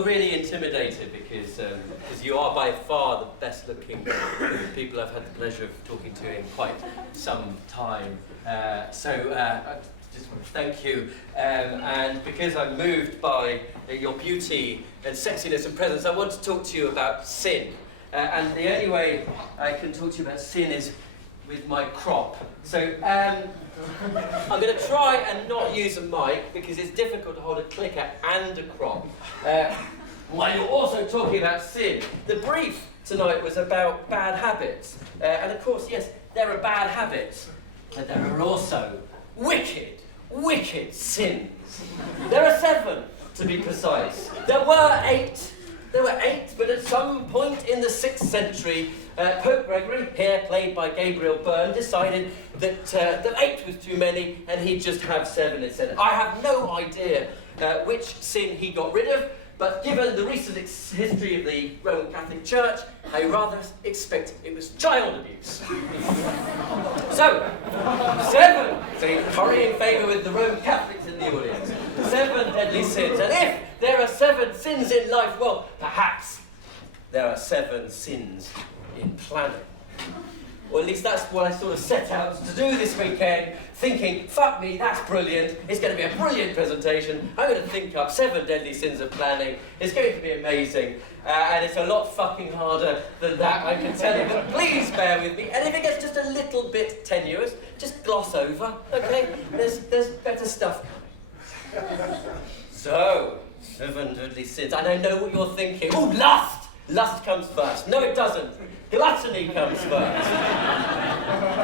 feel really intimidated because you are by far the best looking people I've had the pleasure of talking to in quite some time. So I just want to thank you. And because I'm moved by your beauty and sexiness and presence, I want to talk to you about sin. And the only way I can talk to you about sin is with my crop. So I'm going to try and not use a mic because it's difficult to hold a clicker and a crop while you're also talking about sin. The brief tonight was about bad habits. And of course, yes, there are bad habits, but there are also wicked, wicked sins. There are 7, to be precise. There were 8, but at some point in the 6th century, Pope Gregory, here played by Gabriel Byrne, decided that 8 was too many and he'd just have 7 instead. I have no idea which sin he got rid of, but given the recent history of the Roman Catholic Church, I rather expect it was child abuse. So, 7, so currying favour with the Roman Catholics in the audience. 7 deadly sins. And if there are 7 sins in life, well, perhaps there are 7 sins in planning. Or at least that's what I sort of set out to do this weekend, thinking, fuck me, that's brilliant, it's going to be a brilliant presentation, I'm going to think up 7 deadly sins of planning, it's going to be amazing, and it's a lot fucking harder than that, I can tell you, but please bear with me, and if it gets just a little bit tenuous, just gloss over, okay? There's better stuff. So, 7 deadly sins, and I know what you're thinking. Oh, lust! Lust comes first. No, it doesn't. Gluttony comes first.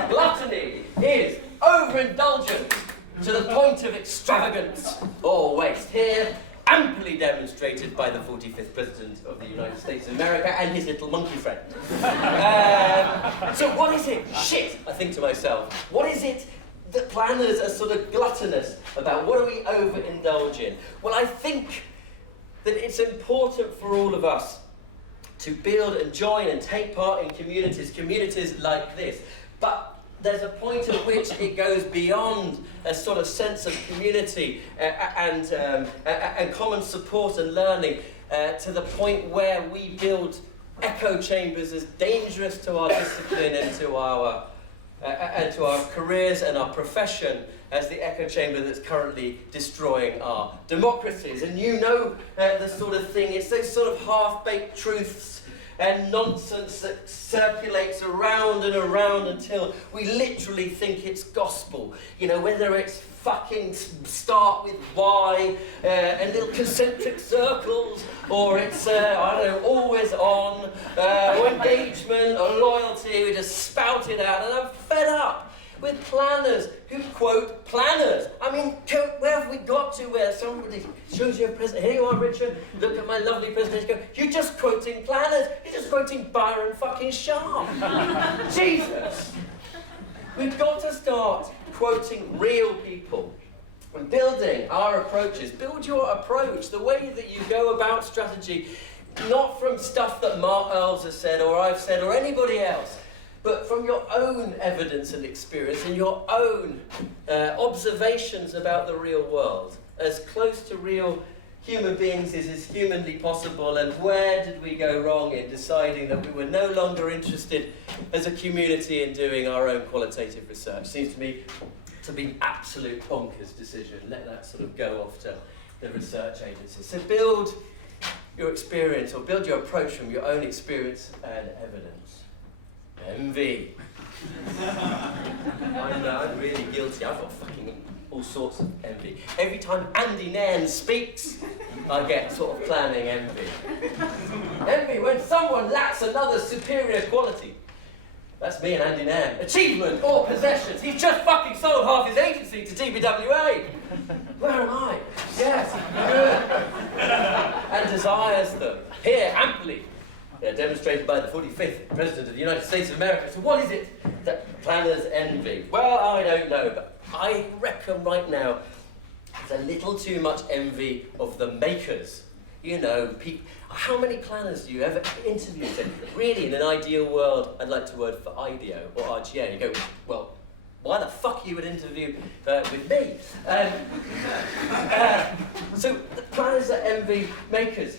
Gluttony is overindulgence to the point of extravagance or waste. Here, amply demonstrated by the 45th President of the United States of America and his little monkey friend. So what is it? Shit, I think to myself. What is it that planners are sort of gluttonous about? What do we overindulge in? Well, I think that it's important for all of us to build and join and take part in communities like this. But there's a point at which it goes beyond a sort of sense of community and common support and learning to the point where we build echo chambers as dangerous to our discipline and to our careers and our profession as the echo chamber that's currently destroying our democracies. And you know the sort of thing, it's those sort of half-baked truths and nonsense that circulates around and around until we literally think it's gospel. You know, whether it's fucking start with why and little concentric circles, or it's, I don't know, always on, or engagement, or loyalty, we just spout it out, and I'm fed up with planners who quote planners. I mean, where have we got to where somebody shows you a present? Here you are, Richard, look at my lovely presentation. Go, you're just quoting planners. You're just quoting Byron fucking Sharp. Jesus. We've got to start quoting real people and building our approaches. Build your approach, the way that you go about strategy, not from stuff that Mark Earls has said or I've said or anybody else, but from your own evidence and experience and your own observations about the real world, as close to real human beings as humanly possible. And where did we go wrong in deciding that we were no longer interested as a community in doing our own qualitative research? Seems to me to be an absolute bonkers decision. Let that sort of go off to the research agencies. So build your experience or build your approach from your own experience and evidence. Envy. I'm really guilty. I've got fucking all sorts of envy. Every time Andy Nairn speaks, I get sort of planning envy. Envy when someone lacks another superior quality. That's me and Andy Nairn. Achievement or possessions. He's just fucking sold half his agency to TBWA. Where am I? Yes, good. And desires them. Here, amply. They're demonstrated by the 45th President of the United States of America. So what is it that planners envy? Well, I don't know, but I reckon right now there's a little too much envy of the makers. You know, how many planners do you ever interview? Really, in an ideal world, I'd like to word for IDEO or RGA. You go, well, why the fuck you would interview with me? So the planners are envy makers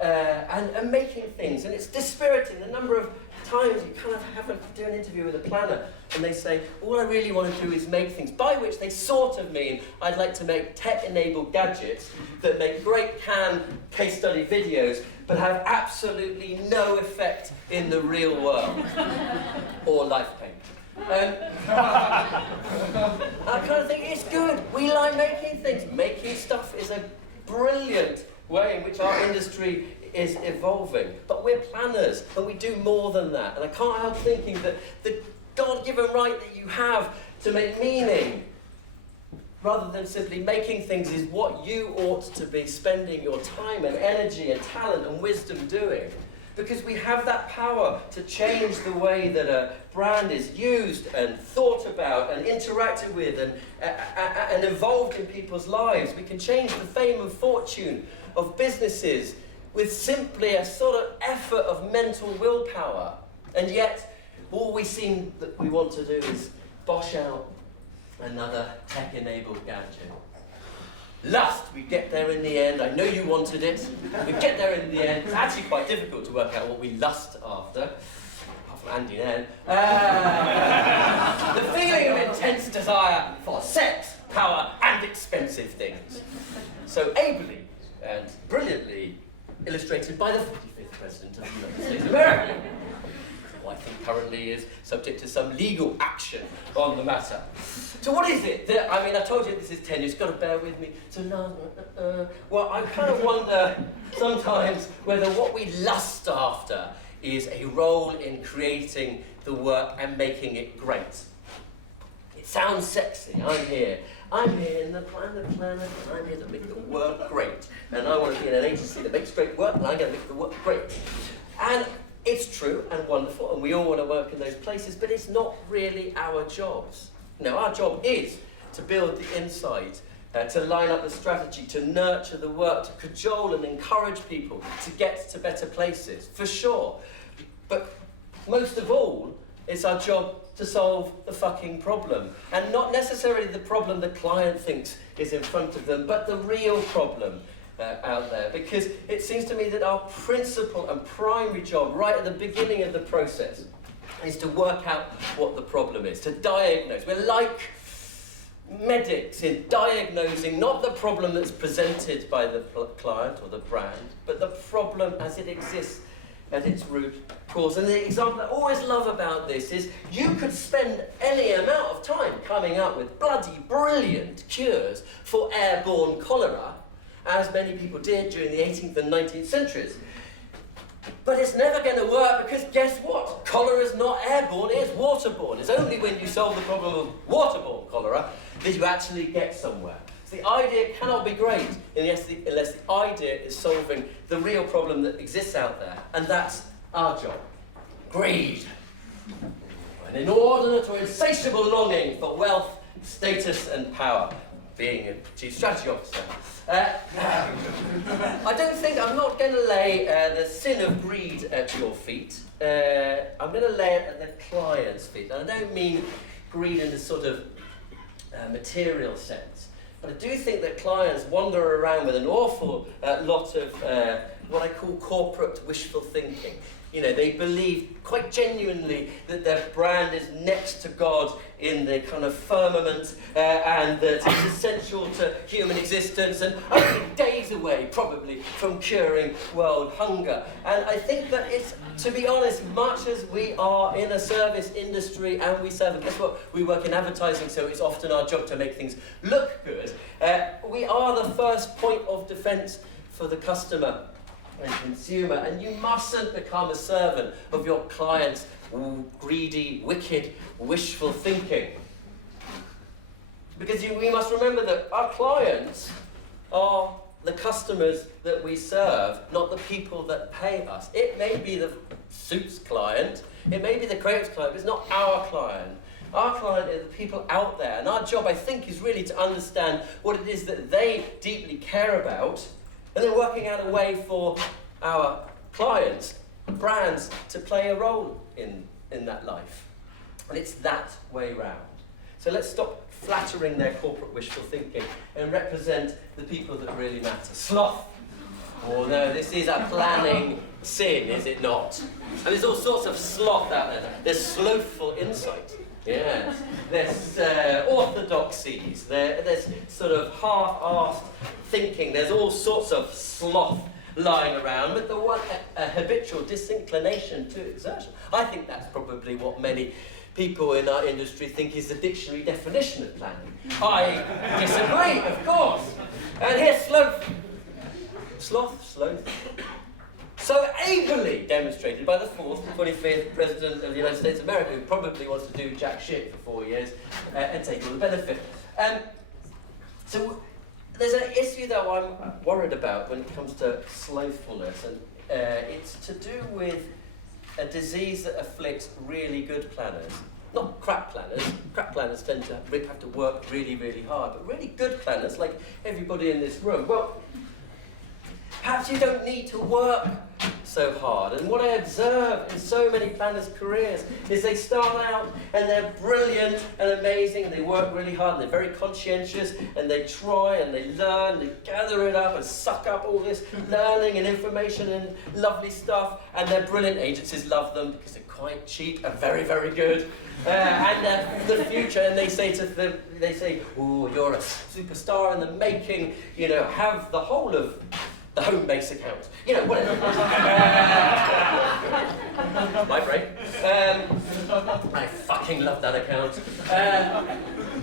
and making things, and it's dispiriting the number of times you kind of have to do an interview with a planner and they say, all I really want to do is make things, by which they sort of mean I'd like to make tech-enabled gadgets that make great case study videos but have absolutely no effect in the real world or life pain. I kind of think it's good. We like making things. Making stuff is a brilliant way in which our industry is evolving. But we're planners, and we do more than that. And I can't help thinking that the God-given right that you have to make meaning, rather than simply making things, is what you ought to be spending your time and energy and talent and wisdom doing. Because we have that power to change the way that a brand is used and thought about and interacted with and evolved in people's lives. We can change the fame and fortune of businesses with simply a sort of effort of mental willpower. And yet, all we seem that we want to do is bosh out another tech-enabled gadget. Lust, we get there in the end. I know you wanted it. We get there in the end. It's actually quite difficult to work out what we lust after, apart from Andy and Anne. The feeling of intense desire for sex, power, and expensive things. So ably and brilliantly illustrated by the 45th President of the United States of America, who I think currently is subject to some legal action on the matter. So what is it that, I mean, I told you this is 10 years, you've got to bear with me. So, well, I kind of wonder sometimes whether what we lust after is a role in creating the work and making it great. It sounds sexy. I'm here in the planet, and I'm here to make the work great. And I want to be in an agency that makes great work, and I'm going to make the work great. And it's true and wonderful, and we all want to work in those places, but it's not really our jobs. No, our job is to build the insight, to line up the strategy, to nurture the work, to cajole and encourage people to get to better places, for sure. But most of all, it's our job to solve the fucking problem. And not necessarily the problem the client thinks is in front of them, but the real problem out there. Because it seems to me that our principal and primary job right at the beginning of the process is to work out what the problem is, to diagnose. We're like medics in diagnosing not the problem that's presented by the client or the brand, but the problem as it exists at its root cause. And the example I always love about this is you could spend any amount of time coming up with bloody brilliant cures for airborne cholera, as many people did during the 18th and 19th centuries. But it's never going to work because guess what? Cholera is not airborne, it's waterborne. It's only when you solve the problem of waterborne cholera that you actually get somewhere. So the idea cannot be great unless the idea is solving the real problem that exists out there. And that's our job. Greed. An inordinate or insatiable longing for wealth, status and power. Being a chief strategy officer. I'm not going to lay the sin of greed at your feet. I'm going to lay it at the client's feet. And I don't mean greed in the sort of material sense. But I do think that clients wander around with an awful lot of what I call corporate wishful thinking. You know, they believe quite genuinely that their brand is next to God in the kind of firmament and that it's essential to human existence and only days away, probably, from curing world hunger. And I think that it's, to be honest, much as we are in a service industry and we serve, and guess what? We work in advertising, so it's often our job to make things look good. We are the first point of defence for the customer and consumer, and you mustn't become a servant of your clients' greedy, wicked, wishful thinking. Because we must remember that our clients are the customers that we serve, not the people that pay us. It may be the suits client, it may be the creative client, but it's not our client. Our client are the people out there, and our job, I think, is really to understand what it is that they deeply care about, and then working out a way for our clients, brands, to play a role in that life. And it's that way round. So let's stop flattering their corporate wishful thinking and represent the people that really matter. Sloth. Oh no, this is a planning sin, is it not? And there's all sorts of sloth out there. There's slothful insight. Yes. There's orthodoxies. There's sort of half-assed thinking. There's all sorts of sloth lying around, with the one habitual disinclination to exertion. I think that's probably what many people in our industry think is the dictionary definition of planning. I disagree, of course. And here's sloth. Sloth. So ably demonstrated by the 4th and 25th President of the United States of America, who probably wants to do jack shit for 4 years and take all the benefit. So there's an issue that I'm worried about when it comes to slothfulness, and it's to do with a disease that afflicts really good planners. Not crap planners. Crap planners tend to have to work really, really hard, but really good planners, like everybody in this room. Well, perhaps you don't need to work so hard. And what I observe in so many planners' careers is they start out and they're brilliant and amazing, and they work really hard, and they're very conscientious, and they try and they learn, they gather it up and suck up all this learning and information and lovely stuff, and they're brilliant. Agencies love them because they're quite cheap and very, very good. And the future, and they say to them, oh, you're a superstar in the making, have the whole of the home base account. Whatever. My brain. I fucking love that account.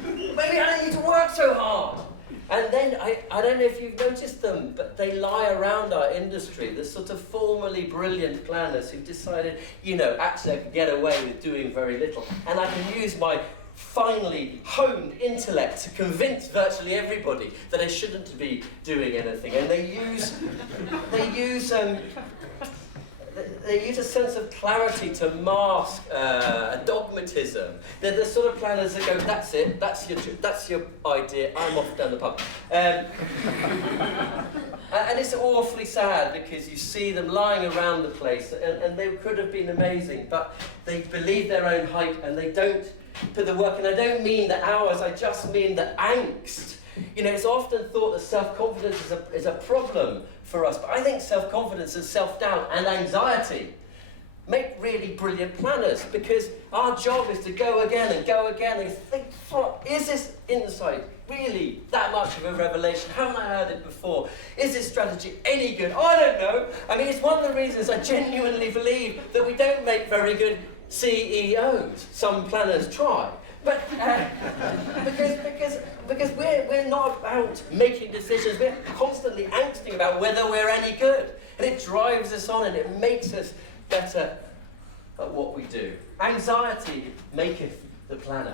Maybe I don't need to work so hard. And then, I don't know if you've noticed them, but they lie around our industry. The sort of formerly brilliant planners who've decided, actually I can get away with doing very little. And I can use my finely honed intellect to convince virtually everybody that I shouldn't be doing anything. And they use a sense of clarity to mask a dogmatism. They're the sort of planners that go, that's it, that's your idea, I'm off down the pub. And it's awfully sad because you see them lying around the place, and they could have been amazing, but they believe their own hype and they don't put the work. And I don't mean the hours, I just mean the angst. It's often thought that self-confidence is a problem for us, but I think self-confidence and self-doubt and anxiety make really brilliant planners, because our job is to go again and think, is this insight really that much of a revelation? Haven't I heard it before? Is this strategy any good? I don't know. I mean, it's one of the reasons I genuinely believe that we don't make very good CEOs. Some planners try. But because we're not about making decisions, we're constantly angsting about whether we're any good. And it drives us on and it makes us better at what we do. Anxiety maketh the planner.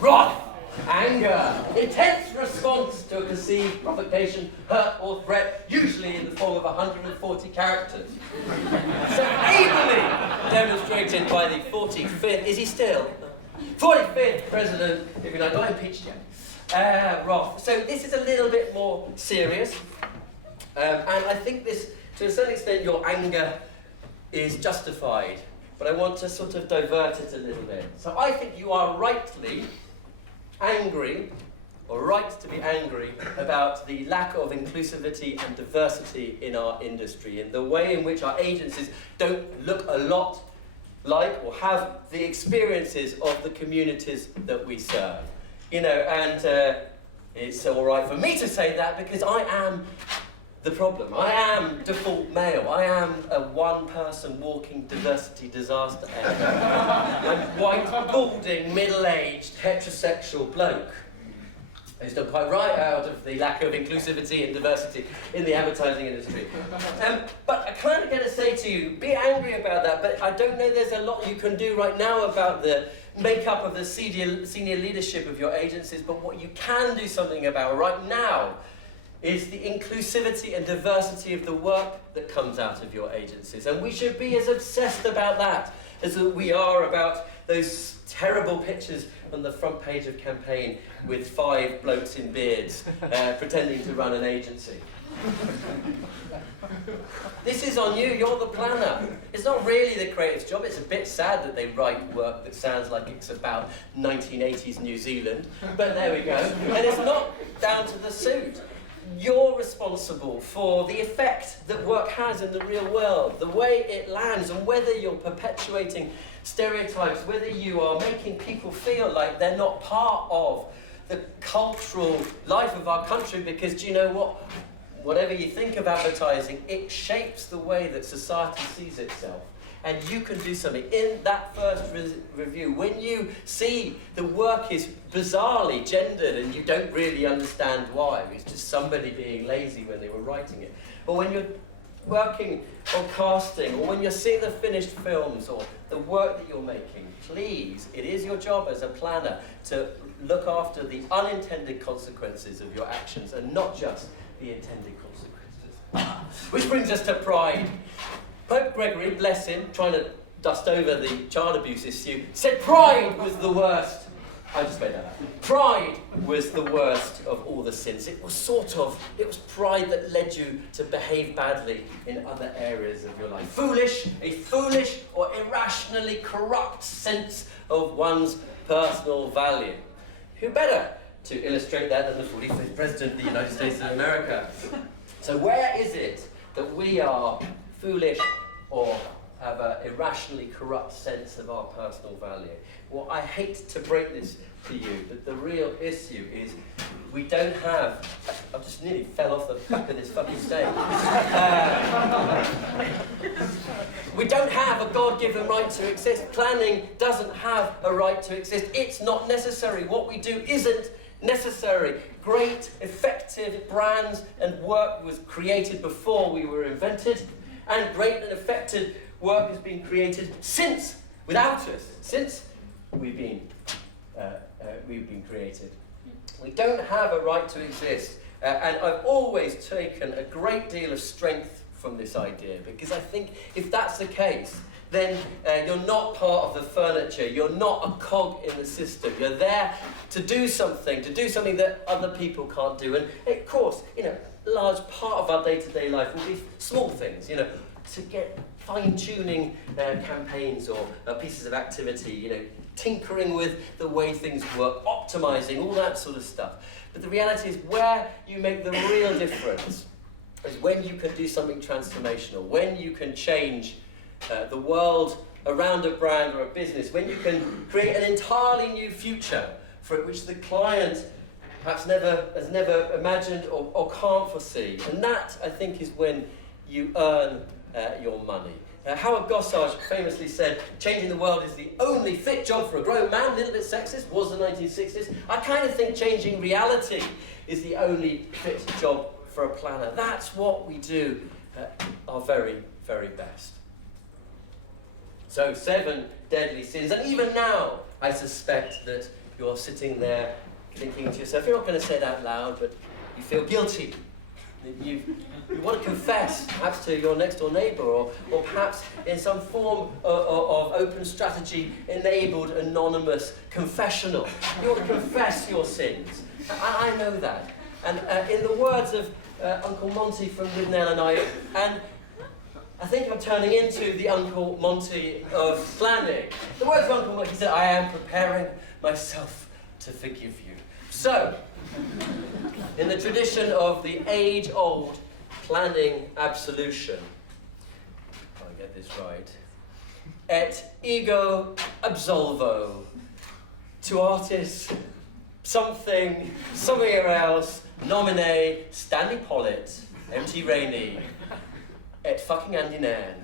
Wrath, anger, intense response to a perceived provocation, hurt or threat, usually in the form of 140 characters. So ably demonstrated by the 45th, is he still? 45th President, if you're not impeached yet, Roth. So this is a little bit more serious, and I think this, to a certain extent, your anger is justified, but I want to sort of divert it a little bit. So I think you are rightly angry, or right to be angry, about the lack of inclusivity and diversity in our industry, and the way in which our agencies don't look a lot like or have the experiences of the communities that we serve. And it's all right for me to say that because I am the problem. I am default male. I am a one-person walking diversity disaster. I'm white, balding, middle-aged, heterosexual bloke who's done quite right out of the lack of inclusivity and diversity in the advertising industry. But I kind of going to say to you, be angry about that, but I don't know there's a lot you can do right now about the makeup of the senior leadership of your agencies, but what you can do something about right now is the inclusivity and diversity of the work that comes out of your agencies. And we should be as obsessed about that as we are about those terrible pictures on the front page of Campaign with 5 blokes in beards pretending to run an agency. This is on you, you're the planner. It's not really the creative's job. It's a bit sad that they write work that sounds like it's about 1980s New Zealand, but there we go. And it's not down to the suit. You're responsible for the effect that work has in the real world, the way it lands, and whether you're perpetuating stereotypes, whether you are making people feel like they're not part of the cultural life of our country, because do you know what? Whatever you think of advertising, it shapes the way that society sees itself. And you can do something. In that first review, when you see the work is bizarrely gendered and you don't really understand why, it's just somebody being lazy when they were writing it, or when you're working on casting, or when you're seeing the finished films or the work that you're making, please, it is your job as a planner to look after the unintended consequences of your actions and not just the intended consequences. Which brings us to pride. Pope Gregory, bless him, trying to dust over the child abuse issue, said pride was the worst. I just made that up. Pride was the worst of all the sins. It was pride that led you to behave badly in other areas of your life. A foolish or irrationally corrupt sense of one's personal value. Who better to illustrate that than the 45th President of the United States of America? So where is it that we are foolish or have an irrationally corrupt sense of our personal value? Well, I hate to break this to you, but the real issue is we don't have... I just nearly fell off the back of this fucking stage. We don't have a God-given right to exist. Planning doesn't have a right to exist. It's not necessary. What we do isn't necessary. Great, effective brands and work was created before we were invented, and great and effective work has been created since, without us, since we've been created. We don't have a right to exist, and I've always taken a great deal of strength from this idea, because I think if that's the case, then you're not part of the furniture, you're not a cog in the system, you're there to do something that other people can't do. And of course, a large part of our day-to-day life will be small things, to get fine-tuning campaigns or pieces of activity, tinkering with the way things work, optimizing, all that sort of stuff. But the reality is where you make the real difference is when you can do something transformational, when you can change the world around a brand or a business, when you can create an entirely new future for which the client perhaps has never imagined or can't foresee. And that, I think, is when you earn your money. Howard Gossage famously said, changing the world is the only fit job for a grown man. A little bit sexist, was the 1960s. I kind of think changing reality is the only fit job for a planner. That's what we do our very, very best. So 7 deadly sins. And even now, I suspect that you're sitting there thinking to yourself, you're not going to say it out loud, but you feel guilty. You want to confess, perhaps to your next door neighbour, or perhaps in some form of open strategy enabled anonymous confessional. You want to confess your sins. I know that. And in the words of Uncle Monty from Widnell and I think I'm turning into the Uncle Monty of planning. The words of Uncle Monty said, I am preparing myself to forgive you. So, in the tradition of the age-old planning absolution, if I get this right, et ego absolvo, to artists, somewhere else, nomine Stanley Pollard, M.T. Rainey, et fucking Andy Nan.